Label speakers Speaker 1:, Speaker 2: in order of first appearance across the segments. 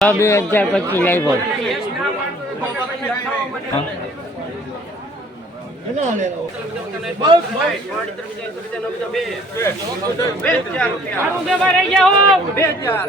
Speaker 1: બે હજાર પચીસ લાવ્યો બે હજાર.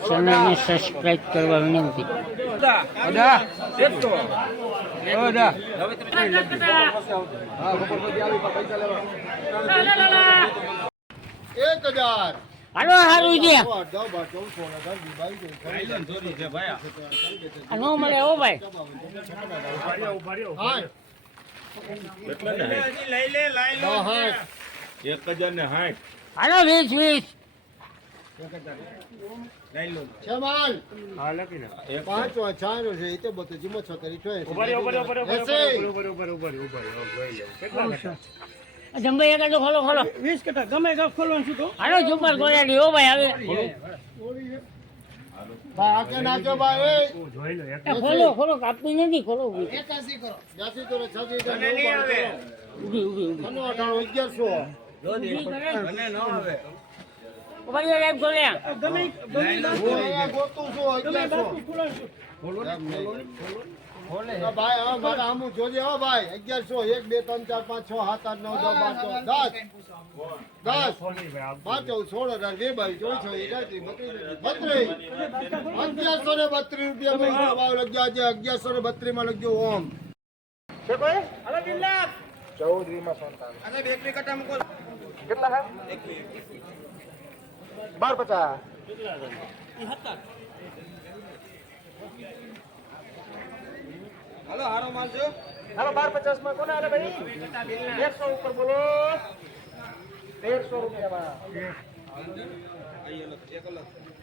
Speaker 1: ચેનલને સબસ્ક્રાઇબ કરવા વિનંતી
Speaker 2: એક હજાર
Speaker 1: હાલો હારું છે
Speaker 2: ને
Speaker 1: મળે ઓ ભાઈ
Speaker 3: એક હજાર ને સાઠ
Speaker 1: હાલો વીસ વીસ. ખોલો ખોલો. વીસ કટા ગમે ગપ ખોલવાનું શું તો. હાલો સુપર ગોળ્યા ઓ ભાઈ આવે.
Speaker 2: આકે નાખ્યો ભાઈ
Speaker 1: એ ખોલો ખોલો કાપતી નથી ખોલો
Speaker 2: એકાસી કરો. જાસી તો છસી તો નવ
Speaker 1: ઊભી ઊભી ઊભી.
Speaker 2: મને અઠાણું અગિયારસો
Speaker 1: ભાઈ લાઈવ ખોલ્યા
Speaker 2: ગમે અહીંયા ગોતું છું અગિયારસો. હા ભાઈ હા મારા આમું જોજે હો ભાઈ. અગિયારસો એક બે ત્રણ ચાર પાંચ છ સાત આઠ નવ દસ બાર ચૌદ દસ. દસ. પાંચ ચૌદ સોળ અઢાર બે બાવીસ ચોવીસ એકત્રીસ બત્રીસ. અગિયારસો ને બત્રીસ રૂપિયા ભાવ લગ્યો છે. અગિયારસો ને બત્રીસમાં લગ્યો ઓમ ચૌદ વીમાં કેટલા બાર પચાસ. હાલો બાર પચાસમાં કોને હાલે ભાઈ? એકસો ઉપર બોલો. તેરસો રૂપિયામાં.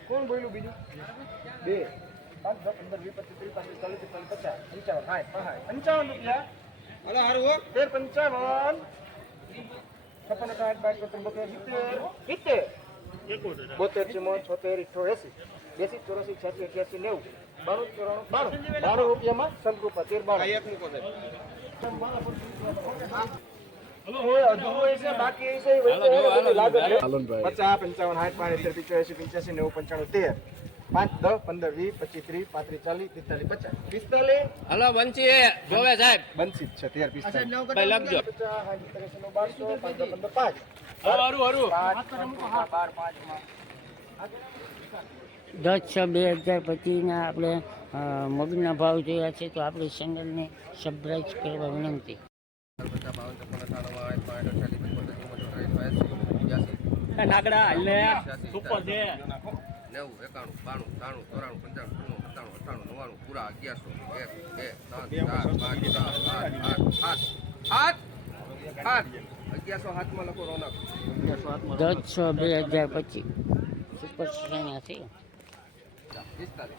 Speaker 2: કોણ બોલ્યું બીજું? બે. પાંચ દસ પંદર વીસ પચીસ ત્રીસ પાંત્રીસ ચાલીસ પિસ્તાલીસ પચાસ. પંચાવન. હાય પંચાવન પંચાવન રૂપિયા. તેર પંચાવન. છપ્પન સાઠ બાર બોતેર સિત્તેર. સિત્તેર? બોતેર ચુમ્મોતેર છોતેર ઇઠ્ઠોએસી બેસી ચોરાસી છ્યાસી અઠ્યાસી નેવું. રૂપિયામાં છે. પચાસ પંચાવન સાઠ પાંચ પિચોએસી પંચ્યાસી નેવું પંચાણું તેર. પાંચ દસ પંદર વીસ પચીસ ત્રીસ પાંત્રીસ ચાલીસ પિસ્તાલીસ પચાસ. પિસ્તાલીસ.
Speaker 4: હલો બંસી જોવે સાહેબ.
Speaker 2: બંસી છે તેર પિસ્તાલીસ.
Speaker 4: લખજો.
Speaker 2: બારસો પાંચ પંદર પાંચ.
Speaker 4: હરું હરું.
Speaker 2: બાર પાંચમાં
Speaker 1: દસ છ બે હજાર પચીસના આપણે મગના ભાવ જોયા છે તો આપણે ચેનલને સબસ્ક્રાઈબ કરવા વિનંતી.
Speaker 4: નાગડા એટલે સુપર છે.
Speaker 5: નેવું એકાણું બાણું ત્રાણું ચોરાણું પંચાણું છન્નું સત્તાણું અઠાણું નવ્વાણું પૂરા અગિયારસો. એક બે ત્રણ ચાર પાંચ સાત આઠ સાત સાત સાત અગિયારસો હાથમાં લખો રોનક.
Speaker 1: દસ છ બે હજાર પચીસ. સુપર શ્રેણી
Speaker 5: પિસ્તાલીસ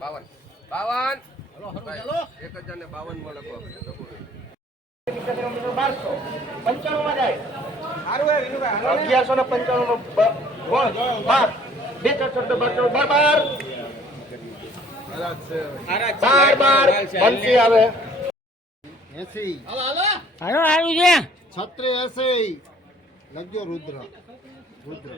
Speaker 5: બાવન. બાવન. એક હજાર ને બાવનમાં લખો.
Speaker 2: બારસો. પંચાણું માં જાય. અગિયારસો ને પંચાણું બાર. બે ચાર બાર બાર. બાર બાર. બાર આવે. એસી.
Speaker 1: હાલો સારું છે.
Speaker 2: છત્રી એસી. લખજો રુદ્ર. રુદ્ર.